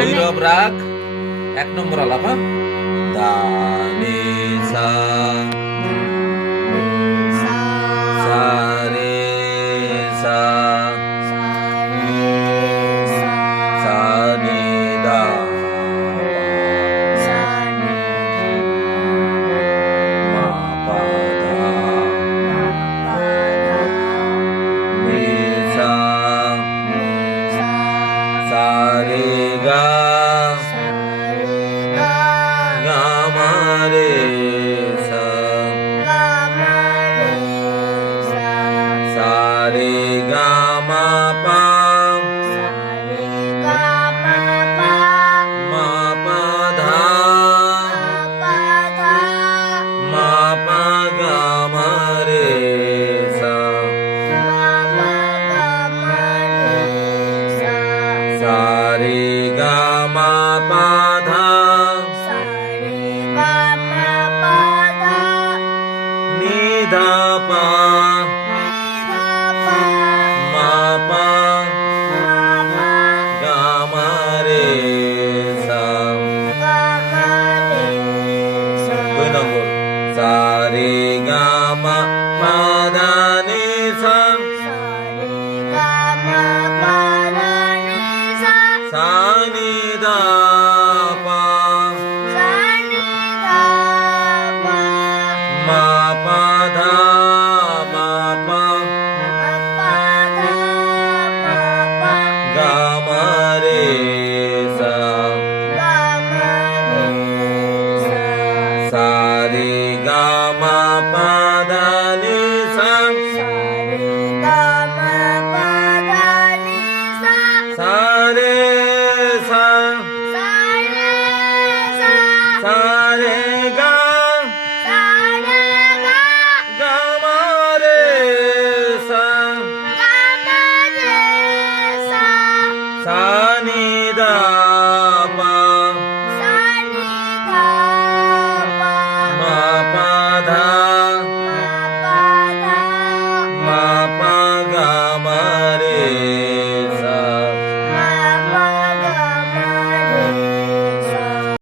ভৈরব রাগ 1 নম্বর আলাপ। দা নি সা সা রে সা সা নি দা মা পা ধা নি সা সা রে গা গা মা রে সা সা রে গা মা পা মা পা ধা মা পা গা মা রে সা সা রে গা মা পা ধা নি ধা পা মা পা গা মা রে সা। 2 নম্বর সা রে গা মা পা ধা নি সা সা নি